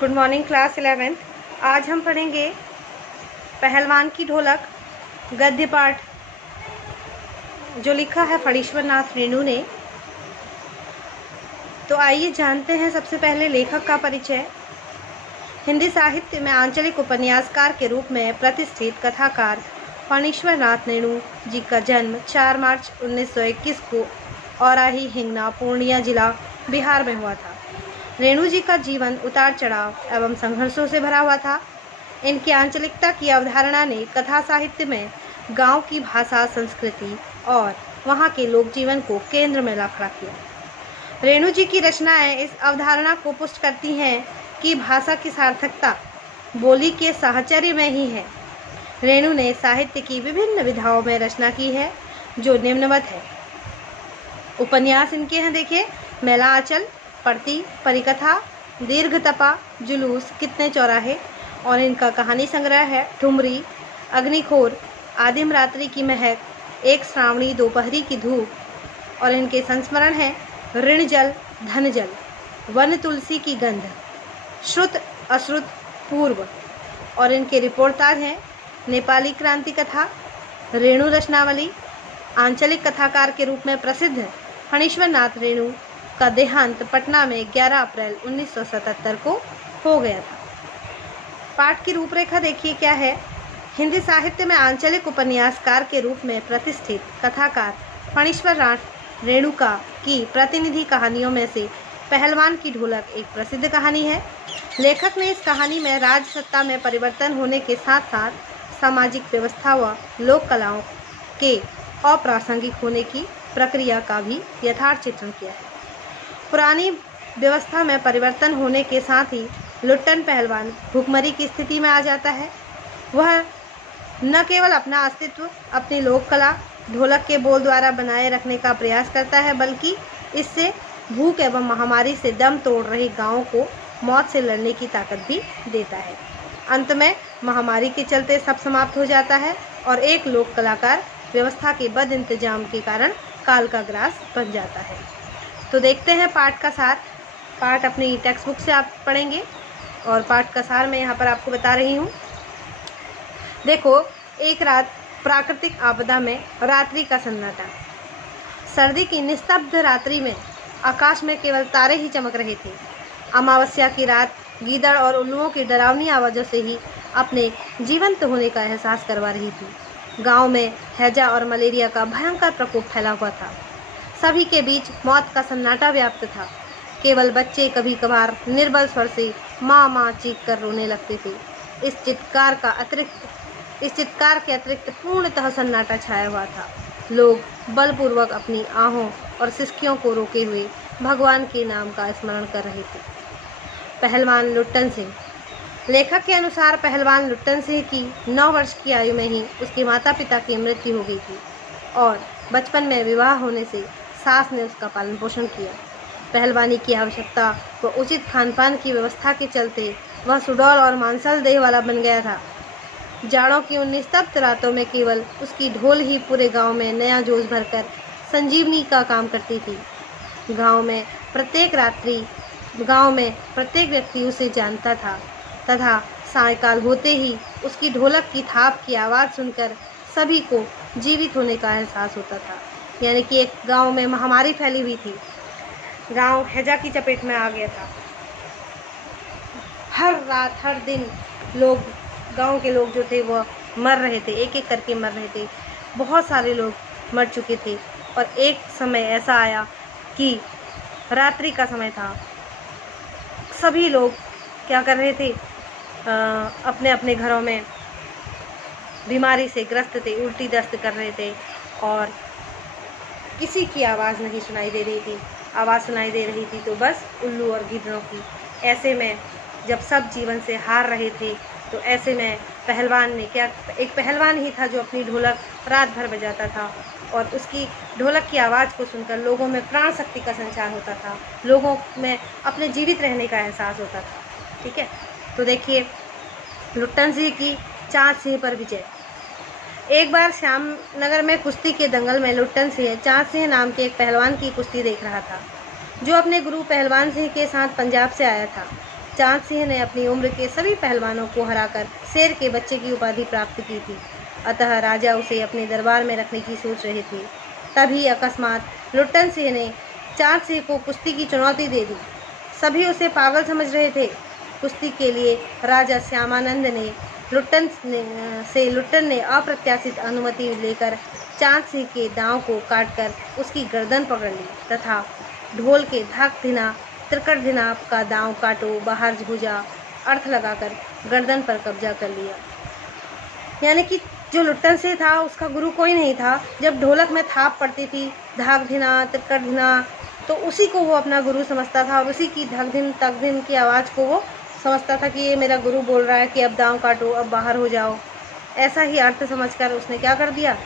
Good morning class 11th। आज हम पढ़ेंगे पहलवान की ढोलक गद्य पाठ, जो लिखा है फणीश्वर नाथ रेणु ने। तो आइए जानते हैं सबसे पहले लेखक का परिचय। हिंदी साहित्य में आंचलिक उपन्यासकार के रूप में प्रतिष्ठित कथाकार फणीश्वर नाथ रेणु जी का जन्म 4 मार्च 1921 को औराही हिंगना पूर्णिया जिला बिहार में हुआ था। रेणु जी का जीवन उतार चढ़ाव एवं संघर्षों से भरा हुआ था। इनकी आंचलिकता की अवधारणा ने कथा साहित्य में गांव की भाषा, संस्कृति और वहां के लोक जीवन को केंद्र में ला खड़ा किया। रेणु जी की रचनाएं इस अवधारणा को पुष्ट करती हैं कि भाषा की सार्थकता बोली के साहचर्य में ही है। रेणु ने साहित्य की विभिन्न विधाओं में रचना की है, जो निम्नवत है। उपन्यास इनके हैं, देखिए, मैला आंचल, पड़ती, परिकथा, दीर्घ तपा, जुलूस, कितने चौराहे। और इनका कहानी संग्रह है ठुमरी, अग्निखोर, आदिम रात्रि की महक, एक श्रावणी दोपहरी की धूप। और इनके संस्मरण हैं ऋण जल, धन जल, वन तुलसी की गंध, श्रुत अश्रुत पूर्व। और इनके रिपोर्टाज हैं नेपाली क्रांति कथा, रेणु रचनावली। आंचलिक कथाकार के रूप में प्रसिद्ध फणीश्वर नाथ रेणु का देहांत पटना में 11 अप्रैल 1977 को हो गया था। पाठ की रूपरेखा देखिए क्या है। हिंदी साहित्य में आंचलिक उपन्यासकार के रूप में प्रतिष्ठित कथाकार फणीश्वर नाथ रेणुका की प्रतिनिधि कहानियों में से पहलवान की ढोलक एक प्रसिद्ध कहानी है। लेखक ने इस कहानी में राज सत्ता में परिवर्तन होने के साथ साथ सामाजिक व्यवस्था व लोक कलाओं के अप्रासंगिक होने की प्रक्रिया का भी यथार्थ चित्रण किया है। पुरानी व्यवस्था में परिवर्तन होने के साथ ही लुट्टन पहलवान भूखमरी की स्थिति में आ जाता है। वह न केवल अपना अस्तित्व अपनी लोक कला ढोलक के बोल द्वारा बनाए रखने का प्रयास करता है, बल्कि इससे भूख एवं महामारी से दम तोड़ रहे गांवों को मौत से लड़ने की ताकत भी देता है। अंत में महामारी के चलते सब समाप्त हो जाता है और एक लोक कलाकार व्यवस्था के बद इंतजाम के कारण काल का ग्रास बन जाता है। तो देखते हैं पाठ का सार। पाठ अपनी टेक्स्ट बुक से आप पढ़ेंगे और पाठ का सार मैं यहाँ पर आपको बता रही हूँ। देखो, एक रात प्राकृतिक आपदा में रात्रि का सन्नाटा। सर्दी की निस्तब्ध रात्रि में आकाश में केवल तारे ही चमक रहे थे। अमावस्या की रात गीदड़ और उल्लुओं की डरावनी आवाज़ों से ही अपने जीवंत होने का एहसास करवा रही थी। गांव में हैजा और मलेरिया का भयंकर प्रकोप फैला हुआ था। सभी के बीच मौत का सन्नाटा व्याप्त था। केवल बच्चे कभी कभार निर्बल स्वर से माँ माँ चीख कर रोने लगते थे। इस चित्कार के अतिरिक्त पूर्णतः सन्नाटा छाया हुआ था। लोग बलपूर्वक अपनी आहों और सिसकियों को रोके हुए भगवान के नाम का स्मरण कर रहे थे। पहलवान लुट्टन सिंह। लेखक के अनुसार पहलवान लुट्टन सिंह की 9 वर्ष की आयु में ही उसके माता पिता की मृत्यु हो गई थी और बचपन में विवाह होने से सास ने उसका पालन पोषण किया। पहलवानी की आवश्यकता व उचित खान पान की व्यवस्था के चलते वह सुडौल और मांसल देह वाला बन गया था। जाड़ों की उन निस्तब्ध रातों में केवल उसकी ढोल ही पूरे गांव में नया जोश भरकर संजीवनी का काम करती थी। गांव में प्रत्येक व्यक्ति उसे जानता था तथा सायंकाल होते ही उसकी ढोलक की थाप की आवाज़ सुनकर सभी को जीवित होने का एहसास होता था। यानी कि एक गांव में महामारी फैली हुई थी। गांव हैजा की चपेट में आ गया था। हर रात हर दिन गांव के लोग जो थे वह मर रहे थे, एक एक करके मर रहे थे। बहुत सारे लोग मर चुके थे और एक समय ऐसा आया कि रात्रि का समय था। सभी लोग क्या कर रहे थे, अपने अपने घरों में बीमारी से ग्रस्त थे, उल्टी दस्त कर रहे थे और किसी की आवाज़ नहीं सुनाई दे रही थी। आवाज़ सुनाई दे रही थी तो बस उल्लू और गिद्धड़ों की। ऐसे में जब सब जीवन से हार रहे थे तो ऐसे में पहलवान ने एक पहलवान ही था जो अपनी ढोलक रात भर बजाता था और उसकी ढोलक की आवाज़ को सुनकर लोगों में प्राण शक्ति का संचार होता था, लोगों में अपने जीवित रहने का एहसास होता था। ठीक है, तो देखिए लुट्टन सिंह की चाँद सिंह पर विजय। एक बार श्यामनगर में कुश्ती के दंगल में लुट्टन सिंह चाँद सिंह नाम के एक पहलवान की कुश्ती देख रहा था, जो अपने गुरु पहलवान सिंह के साथ पंजाब से आया था। चांद सिंह ने अपनी उम्र के सभी पहलवानों को हराकर शेर के बच्चे की उपाधि प्राप्त की थी। अतः राजा उसे अपने दरबार में रखने की सोच रहे थे। तभी अकस्मात लुट्टन सिंह ने चांद सिंह को कुश्ती की चुनौती दे दी। सभी उसे पागल समझ रहे थे। कुश्ती के लिए राजा श्यामानंद ने लुट्टन ने अप्रत्याशित अनुमति लेकर चांद सिंह के दांव को काटकर उसकी गर्दन पकड़ ली तथा ढोल के धक धिना त्रिकट धिना का दांव काटो बाहर भुजा अर्थ लगाकर गर्दन पर कब्जा कर लिया। यानी कि जो लुट्टन सिंह था उसका गुरु कोई नहीं था। जब ढोलक में थाप पड़ती थी धाक धिना त्रिकट धिना, तो उसी को वो अपना गुरु समझता था और उसी की धक धिन तक धिन की आवाज़ को वो समझता था कि ये मेरा गुरु बोल रहा है कि अब दांव काटो, अब बाहर हो जाओ। ऐसा ही अर्थ समझकर उसने क्या कर दिया,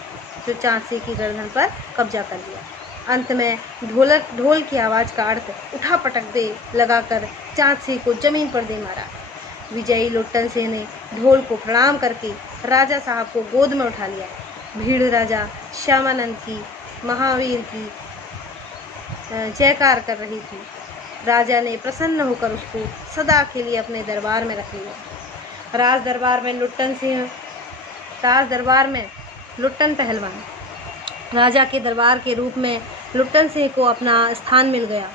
जो चांद सिंह की गर्दन पर कब्जा कर लिया। अंत में ढोल की आवाज़ का अर्थ उठा पटक दे लगाकर चांद सिंह को जमीन पर दे मारा। विजयी लुट्टन सिंह ने ढोल को प्रणाम करके राजा साहब को गोद में उठा लिया। भीड़ राजा श्यामानंद की महावीर की जयकार कर रही थी। राजा ने प्रसन्न होकर उसको सदा के लिए अपने दरबार में रख लिया। राज दरबार में लुट्टन पहलवान राजा के दरबार के रूप में लुट्टन सिंह को अपना स्थान मिल गया।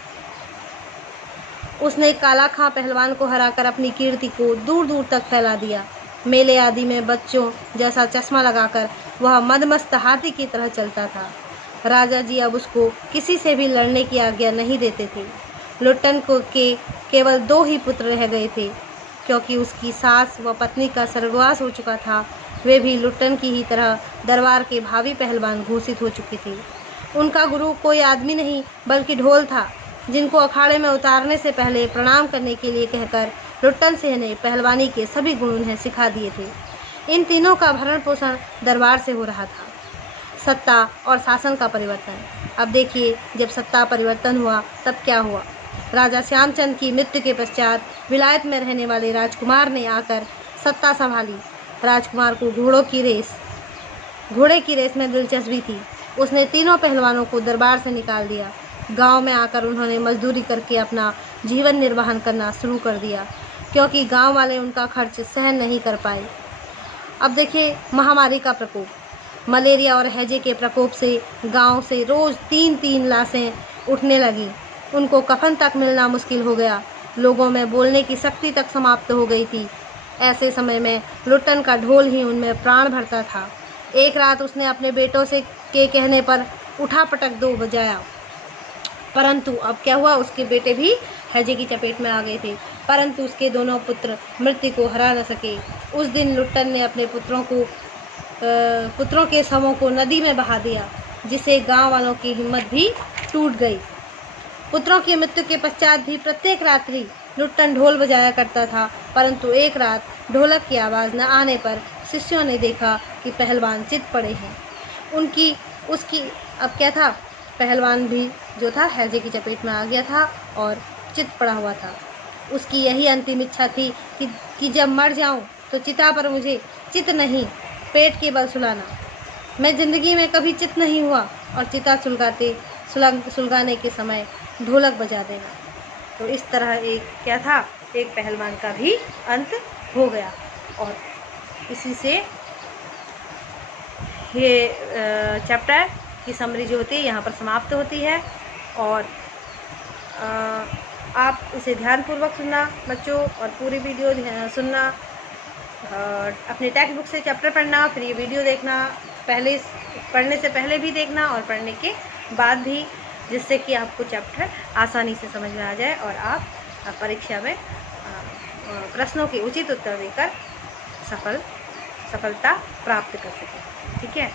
उसने काला खां पहलवान को हराकर अपनी कीर्ति को दूर दूर तक फैला दिया। मेले आदि में बच्चों जैसा चश्मा लगाकर वह मदमस्त हाथी की तरह चलता था। राजा जी अब उसको किसी से भी लड़ने की आज्ञा नहीं देते थे। लुट्टन को केवल 2 ही पुत्र रह गए थे, क्योंकि उसकी सास व पत्नी का स्वर्गवास हो चुका था। वे भी लुट्टन की ही तरह दरबार के भावी पहलवान घोषित हो चुकी थी। उनका गुरु कोई आदमी नहीं बल्कि ढोल था, जिनको अखाड़े में उतारने से पहले प्रणाम करने के लिए कहकर लुट्टन सिंह ने पहलवानी के सभी गुण उन्हें सिखा दिए थे। इन तीनों का भरण पोषण दरबार से हो रहा था। सत्ता और शासन का परिवर्तन। अब देखिए, जब सत्ता परिवर्तन हुआ तब क्या हुआ। राजा श्यामचंद की मृत्यु के पश्चात विलायत में रहने वाले राजकुमार ने आकर सत्ता संभाली। राजकुमार को घोड़े की रेस में दिलचस्पी थी। उसने तीनों पहलवानों को दरबार से निकाल दिया। गांव में आकर उन्होंने मजदूरी करके अपना जीवन निर्वाहन करना शुरू कर दिया, क्योंकि गांव वाले उनका खर्च सहन नहीं कर पाए। अब देखिए, महामारी का प्रकोप। मलेरिया और हैजे के प्रकोप से गांव से रोज़ 3-3 लाशें उठने लगीं। उनको कफन तक मिलना मुश्किल हो गया। लोगों में बोलने की शक्ति तक समाप्त हो गई थी। ऐसे समय में लुट्टन का ढोल ही उनमें प्राण भरता था। एक रात उसने अपने बेटों के कहने पर उठा पटक 2 बजाया, परंतु अब क्या हुआ, उसके बेटे भी हैजे की चपेट में आ गए थे, परंतु उसके दोनों पुत्र मृत्यु को हरा न सके। उस दिन लुट्टन ने अपने पुत्रों के शवों को नदी में बहा दिया, जिससे गांव वालों की हिम्मत भी टूट गई। पुत्रों की मृत्यु के पश्चात भी प्रत्येक रात्रि लुट्टन ढोल बजाया करता था, परंतु एक रात ढोलक की आवाज़ न आने पर शिष्यों ने देखा कि पहलवान चित पड़े हैं। उसकी अब क्या था, पहलवान भी जो था हैजे की चपेट में आ गया था और चित पड़ा हुआ था। उसकी यही अंतिम इच्छा थी कि जब मर जाऊं तो चिता पर मुझे चित नहीं, पेट के बल सुलाना। मैं ज़िंदगी में कभी चित नहीं हुआ और चिता सुलगाने के समय ढोलक बजा देना। तो इस तरह एक पहलवान का भी अंत हो गया। और इसी से ये चैप्टर की समरी जो होती है यहाँ पर समाप्त होती है। और आप इसे ध्यानपूर्वक सुनना बच्चों, और पूरी वीडियो सुनना, और अपने टेक्स्ट बुक से चैप्टर पढ़ना, फिर ये वीडियो देखना, पढ़ने से पहले भी देखना और पढ़ने के बाद भी, जिससे कि आपको चैप्टर आसानी से समझ में आ जाए और आप परीक्षा में प्रश्नों के उचित उत्तर देकर सफलता प्राप्त कर सकें। ठीक है।